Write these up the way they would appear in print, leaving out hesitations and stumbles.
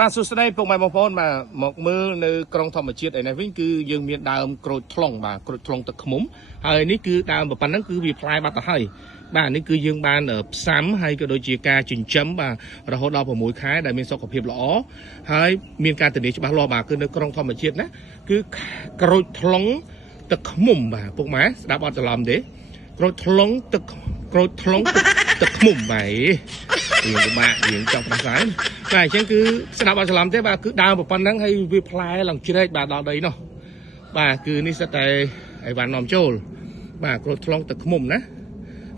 បាទសួស្តីពុកម៉ែបងប្អូនបាទមកមើលនៅក្រុងធម្មជាតិឯនេះវិញគឺយើងមានដើមក្រូចថ្លុងបាទក្រូចថ្លុងទឹកឃ្មុំហើយនេះគឺដើមប៉ុណ្ណឹងគឺវាផ្លែបាត់ទៅហើយបាទនេះគឺយើងបានផ្សាំហើយក៏ដូចជាការចិញ្ចឹមបាទរហូតដល់6ខែដែលមានសុខភាពល្អហើយមានការធានាច្បាស់លាស់បាទគឺនៅក្រុងធម្មជាតិណាគឺក្រូចថ្លុងទឹកឃ្មុំបាទពុកម៉ែស្ដាប់អត់ច្រឡំទេក្រូចថ្លុងទឹកឃ្មុំបាទយើងពិបាកយើងចង់ប្រសើរតែអញ្ចឹងគឺស្ដាប់អត់ច្រឡំទេបាទគឺដើមប៉ុណ្ណឹងហើយវាផ្លែឡើងជ្រែកបាទដល់ដីនោះបាទគឺនេះសិតតែអីវ៉ាន់នាំចូលបាទក្រូចថ្លុងទឹកឃ្មុំណា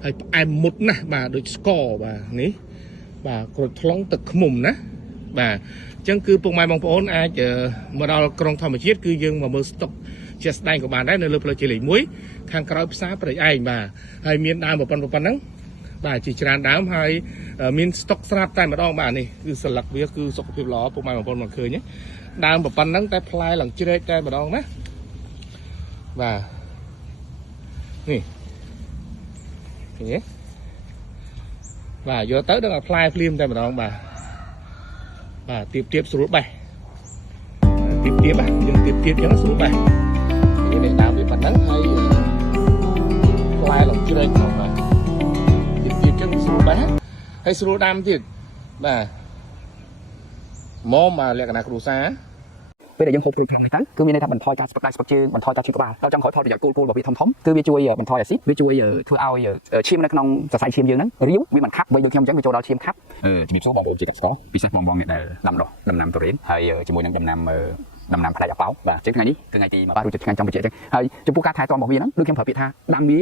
ហើយផ្អែមមុតណាស់បាទដូចស្ករបាទនេះបាទក្រូចថ្លុងទឹកឃ្មុំណាបាទអញ្ចឹងគឺពុកម៉ែបងប្អូនអាចមកដល់ក្រុងធម្មជាតិគឺយើងមកមើលស្តុកជាស្ដែងក៏បានដែរនៅលើផ្លូវជាលេខ1ខាងក្រោយផ្សារព្រៃឯងបាទហើយមានដើមប៉ុណ្ណឹងបាទជាច្រើនដើមហើយមានស្តុកស្រាប់តែម្ដងបាទនេះគឺស្លឹកវាគឺសុខភាពល្អពុកម៉ែបងប្អូនមកឃើញដើមប៉ុណ្ណឹងតែផ្លែឡើងជ្រែកតែម្ដងណាបាទនេះឃើញទេបាទយកទៅដឹងតែផ្លែភ្លាមតែម្ដងបាទទៀបស្រួលបេះទៀបបាទយើងទៀបអញ្ចឹងស្រួលបេះនេះដើមវាប៉ុណ្ណឹងហើយផ្លែឡើងជ្រែកមកបាទទៀបចឹងស្រួលបេះហើយស្រួលដាំទៀតបាទមកលក្ខណៈគ្រួសារពេលដែលយើងហូបក្រូចថ្លុងនេះទៅគឺមានន័យថាបន្ថយការស្ពឹកដៃស្ពឹកជើងបន្ថយការឈឺក្បាលដល់ចង់ក្រោយផលប្រយោជន៍គោលរបស់វាធំគឺវាជួយបន្ថយអាស៊ីតវាជួយធ្វើឲ្យឈាមនៅក្នុងសរសៃឈាមយើងហ្នឹងរាវវាមិនខាប់បើដូចខ្ញុំអញ្ចឹងវាចូលដល់ឈាមខាប់ជំរាបសួរបងប្អូនជាកសិករពិសេសបងអ្នកដែលដាំដុះដំណាំទុរេនហើយជាមួយនឹងដំណាំផ្លែអាប៉ោបាទអញ្ចឹងថ្ងៃនេះគឺថ្ងៃទីបាទរួចថ្ងៃចង់បញ្ជាក់អញ្ចឹងហើយចំពោះការថែទាំរបស់វាហ្នឹងដូចខ្ញុំប្រើពាក្យថាដាំវា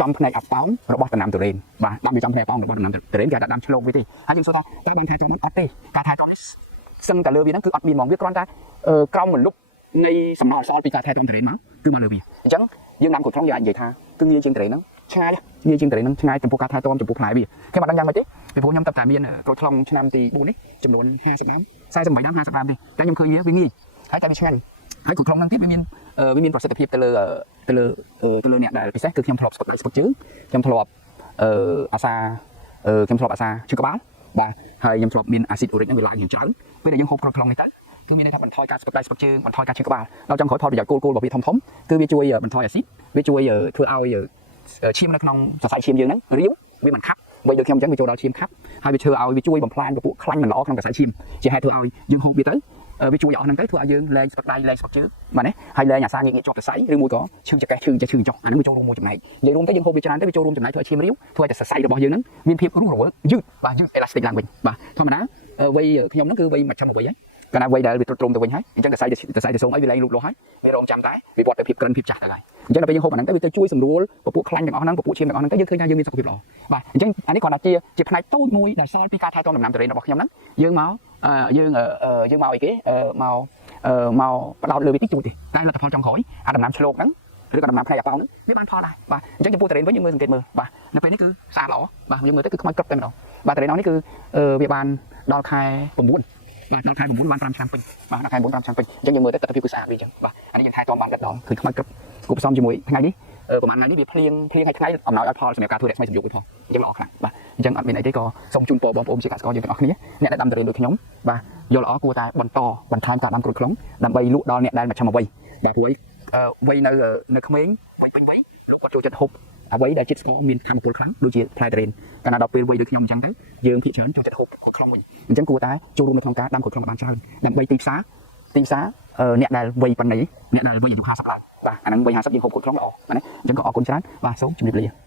ចំផ្នែកអាប៉ោងរបស់ដំណាំទុរេនបាទដាំវាចំផ្នែកអាប៉ោងរបស់ដំណាំទុរេនគេដាក់ដាំឆ្លងវាទេហើយយើងសួរថាតើបានថែទាំអត់ទេការថែទាំនេះសឹងតែលើវាហ្នឹងគឺអត់មានហ្មងវាគ្រាន់តែក្រោមមលុបនៃសំណល់អសល់ពីការថែទាំទុរេនមកគឺមកលើវាអញ្ចឹងយើងដាំក្រូចថ្លុងយើងអាចនិយាយថាគឺងាយជាងទុរេនហ្នឹងឆ្ងាយងាយជាងទុរេនហ្នឹងឆ្ងាយចំពោះការថែទាំចំពោះផ្លែវាខ្ញុំអត់ដឹងយ៉ាងម៉េចទេពីព្រោះខ្ញុំតែមានក្រូចថ្លុងឆ្នាំទី4នេះចំនួន50ដើម48ដើម50ដើមទេតែខ្ញុំឃើញវាងាយហើយតែវាឆ្ងាញ់ហើយក្រូចថ្លុងហ្នឹងទៀតវាមានប្រសិទ្ធភាពទៅលើអ្នកដែលពិសេសគឺខ្ញុំធ្លាប់ស្ពឹកដៃស្ពឹកជើងខ្ញុំធ្លាប់អាសាឈឺក្បាលបាទហើយខ្ញុំធ្លាប់មានអាស៊ីតអូរិកហ្នឹងវាឡើងយ៉ាងច្រើនពេលដែលយើងហូបក្រូចថ្លុងនេះទៅគឺមានន័យថាបន្ថយការស្ពឹកដៃស្ពឹកជើងបន្ថយការឈឺក្បាលដល់ចុងក្រោយផលប្រយោជន៍គោលរបស់វាធំគឺវាជួយបន្ថយអាស៊ីតវាជួយធ្វើឲ្យឈាមនៅក្នុងសរសៃឈាមយើងហ្នឹងរាវវាមិនខាប់បើដូចខ្ញុំអញ្ចឹងវាចូលដល់ឈាមខាប់ហើយវាធ្វើឲ្យវាជួយបំផ្លាញពពួកខ្លាញ់មិនល្អក្នុងសរសៃឈាមជាហេតុធ្វើឲ្យយើងហូបវាទៅវាជួយឲ្យអស់ហ្នឹងទៅធ្វើឲ្យយើងលែងស្ពឹកដៃលែងស្ពឹកជើងបាទណាហើយលែងអាសាងាកជាប់សរសៃឬមួយក៏ឈឺចង្កេះឈឺចុះអាហ្នឹងវាចូលរួមមួយចំណែកនិយាយរួមទៅយើងហូបវាច្រើនទៅវាចូលរួមចំណែកធ្វើឲ្យឈាមរាវធ្វើឲ្យតែសរសៃរបស់យើងហ្នឹងមានភាពរស់រវើកយឺតអេឡាស្ទិកឡើងវិញបាទធម្មតាវ័យខ្ញុំហ្នឹងគឺវ័យ1.1ហើយកាលណាវ័យដែលវាទ្រុឌទ្រោមទៅវិញហើយអញ្ចឹងសរសៃទៅសូមអីវាលែងលូតលាស់ហើយវារងចាំតែវាវត្តទៅភាពក្រិនភាពចាស់ទៅហើយអញ្ចឹងដល់ពេលយើងហូបអាហ្នឹងទៅវាទៅជួយសម្រួលពពួកខ្លាញ់ទាំងអស់ហ្នឹងពពួកឈាមទាំងអស់ហ្នឹងទៅយើងឃើញថាយើងមានសុខភាពល្អបាទអញ្ចឹងអានេះគ្រាន់តែជាផ្នែកតូចមួយដែលសល់ពីការថែទាំដំណាំទុរេនរបស់ខ្ញុំហ្នឹងយើងមកអីគេមកបដោតលើវាតិចតួចទេតែលទ្ធផលចុងក្រោយអាដំណាំឆ្លូកហ្នឹងឬក៏ដំណាំផ្នែកអាប៉ោងហ្នឹងវាបានផលដែរបាទអញ្ចឹងចំពោះទុរេនវិញយើងមើលសង្កេតមើលបាទនៅពេលនេះគឺស្អាតល្អបាទយើងមើលទៅគឺខ្មៅក្រឹបតែម្ដងបាទទុរេននេះគឺវាបានដល់ខែ9បាទដល់ខែ9បាន5ឆ្នាំពេញបាទដល់ខែ9 5ឆ្នាំពេញអញ្ចឹងយើងមើលទៅទិដ្ឋភាពគឺស្អាតវាអញ្ចឹងបាទអានេះយើងថែទាំបានដិតដងគឺខ្មៅក្រឹបគូផ្សំជាមួយថ្ងៃនេះប្រហែលថ្ងៃនេះវាភ្លៀងឲ្យថ្ងៃអំណោយឲ្យផលសម្រាប់ការធ្វើរស្មីសំយោគវិញផងអញ្ចឹងល្អខ្លាំងបាទអញ្ចឹងអត់មានអីទេក៏សូមជូនពរបងប្អូនជាកសិករយើងទាំងអស់គ្នាអ្នកដែលដាំទុរេនដូចខ្ញុំបាទយកល្អគួរតែបន្តបន្ថែមការដាំក្រូចថ្លុងដើម្បីលក់ដល់អ្នកដែលមកចាំអ្វីបាទព្រោះវ័យនៅក្មេងវ័យពេញវ័យលោកគាត់ចូលចិត្តហូបអ្វីដែលជាតិស្ករមានធម៌ពលខ្លាំងដូចជាផ្លែទុរេនកាលណាដល់ពេលវ័យដូចខ្ញុំអញ្ចឹងទៅយើងភាគច្រើនចូលចិត្តហូបក្រូចថ្លុងវិញអញ្ចឹងគួរតែចូលរួមនៅក្នុងការដាំក្រូចថ្លុងបានច្រើនដើម្បីទីផ្សារអ្នកដែលវ័យប៉ុណ្ណេះអ្នកដែលវ័យអាយុ50ឡើងបាទអាហ្នឹងវ័យ50យើងហូបក្រូចថ្លុងល្អណាអញ្ចឹងក៏អរគុណច្រើនបាទសូមជម្រាបលា